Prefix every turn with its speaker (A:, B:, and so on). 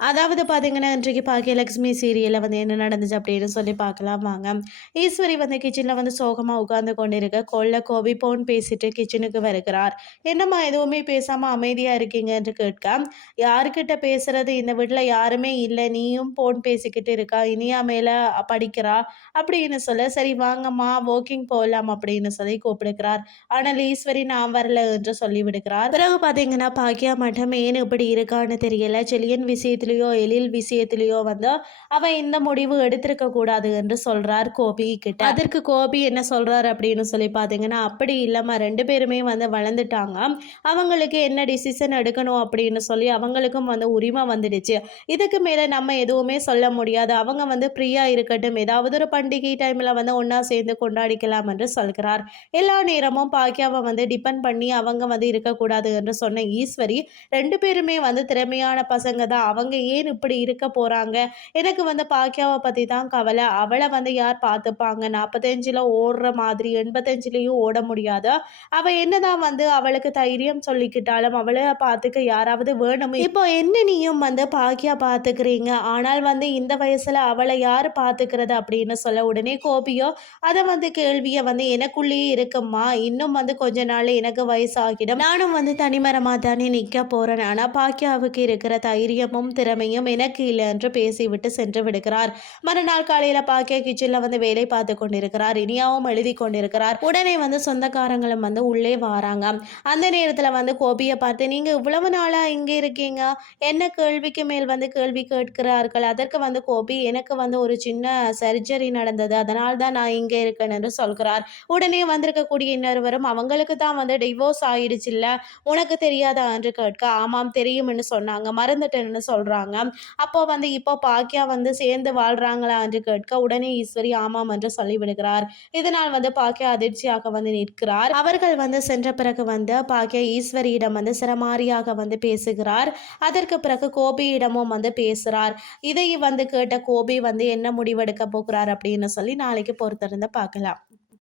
A: அதாவது பார்த்தீங்கன்னா இன்றைக்கு பாக்கியலட்சுமி சீரியலில் வந்து என்ன நடந்துச்சு அப்படின்னு சொல்லி பார்க்கலாம் வாங்க. ஈஸ்வரி வந்து கிச்சனில் வந்து சோகமாக உட்கார்ந்து கொண்டிருக்க கொள்ள கோபி போன் பேசிட்டு கிச்சனுக்கு வருகிறார். என்னம்மா எதுவுமே பேசாமல் அமைதியாக இருக்கீங்க என்று கேட்க யாருக்கிட்ட பேசுறது? இந்த வீட்டில் யாருமே இல்லை. நீயும் போன் பேசிக்கிட்டு இருக்கா? இனியா மேலே படிக்கிறா? அப்படின்னு சொல்ல சரி வாங்கம்மா வாக்கிங் போகலாம் அப்படின்னு சொல்லி கூப்பிடுக்கிறார் ஆனால் ஈஸ்வரி நான் வரல என்று சொல்லி விடுகிறார் பிறகு பார்த்தீங்கன்னா பாக்கியா மட்டும் ஏன் இப்படி இருக்கான்னு தெரியல. செலியன் விஷயத்துலேயோ எழில் விஷயத்துலேயோ வந்து அவன் இந்த முடிவு எடுத்திருக்க கூடாது என்று சொல்றார் கோபி கிட்ட. அதற்கு கோபி என்ன சொல்றார் அப்படின்னு சொல்லி பார்த்தீங்கன்னா அப்படி இல்லாம ரெண்டு பேருமே வந்து வளர்ந்துட்டாங்க. அவங்களுக்கு என்ன டிசிஷன் எடுக்கணும் அப்படின்னு சொல்லி அவங்களுக்கும் வந்து உரிமை வந்துடுச்சு. இதுக்கு மேலே நம்ம எதுவுமே சொல்ல முடியாது. அவங்க வந்து ஃப்ரீயா இருக்கட்டும் ஏதாவது ஒரு பண்டிகை டைம்ல வந்து ஒன்னா சேர்ந்து கொண்டாடிக்கலாம் என்று சொல்கிறார். எல்லா நேரமும் பாக்கியாவை வந்து டிபெண்ட் பண்ணி அவங்க வந்து இருக்கக்கூடாது என்று சொன்ன ஈஸ்வரி ரெண்டு பேருமே வந்து திறமையான பசங்க தான். அவங்க ஏன் இப்படி இருக்க போறாங்க? எனக்கு வந்து பாக்கியாவை பத்தி தான் கவலை. அவளை வந்து யார் பார்த்துப்பாங்க? நாற்பத்தஞ்சில் ஓடுற மாதிரி எண்பத்தஞ்சிலையும் ஓட முடியாது? அவ என்னதான் வந்து அவளுக்கு தைரியம் சொல்லிக்கிட்டாலும் அவளை பார்த்துக்க யாராவது வேணும். இப்போ என்ன நீயும் வந்து பாக்கியா பார்த்துக்கிறீங்க? ஆனால் வந்து இந்த வயசுல அவளை யார் பார்த்துக்கிறது அப்படின்னு சொல்ல உடனே கோபியோ அதை வந்து கேள்வியை வந்து எனக்குள்ளேயே இருக்குமா இன்னும் வந்து கொஞ்ச நாள் எனக்கு வயசாகிடும். நானும் வந்து தனிமரமா தானே நிற்க போறேன். ஆனால் பாக்கியாவுக்கு இருக்கிற தைரியமும் திறமையும் எனக்கு இல்லை என்று பேசிவிட்டு சென்று விடுகிறார். மறுநாள் காலையில பாக்கியா கிச்சன்ல வந்து வேலை பார்த்து கொண்டிருக்கிறார். இனியாவும் எழுதி கொண்டிருக்கிறார். உடனே வந்து சொந்தக்காரங்களும் வந்து உள்ளே வராங்க. அந்த நேரத்துல வந்து கோபியை பார்த்து நீங்க இவ்வளவு நாளா இங்கே இருக்கீங்க? என்ன கேள்விக்கு மேல் வந்து கேள்வி கேட்கிறார்கள்? அதற்கு வந்து கோபி எனக்கு வந்து ஒரு சின்ன சர்ஜரி நடந்தது. அதனால் தான் நான் இங்கே இருக்கேன் என்று சொல்கிறார். உடனே வந்திருக்கக்கூடிய இன்னொருவரும் அவங்களுக்கு தான் வந்து டிவோர்ஸ் ஆயிடுச்சு இல்ல? உனக்கு தெரியாதா? என்று கேட்க ஆமாம் தெரியும்னு சொன்னாங்க. மறந்துட்டேன்னு சொல்கிறாங்க அப்போ வந்து இப்போ பாக்கியா வந்து சேர்ந்து வாழ்றாங்களா என்று கேட்க உடனே ஈஸ்வரி ஆமாம் என்று சொல்லிவிடுகிறார். இதனால் வந்து பாக்கியா அதிர்ச்சியாக வந்து நிற்கிறார். அவர்கள் வந்து சென்ற பிறகு வந்து பாக்கியா ஈஸ்வரியிடம் வந்து சிரமாரியாக வந்து பேசுகிறார். அதற்கு பிறகு கோபியிடமும் வந்து பேசுகிறார். இதை வந்து கேட்ட கோபி வந்து என்ன முடிவெடுக்க போகிறார் அப்படின்னு சொல்லி நாளைக்கு பொறுத்திருந்து பார்க்கலாம்.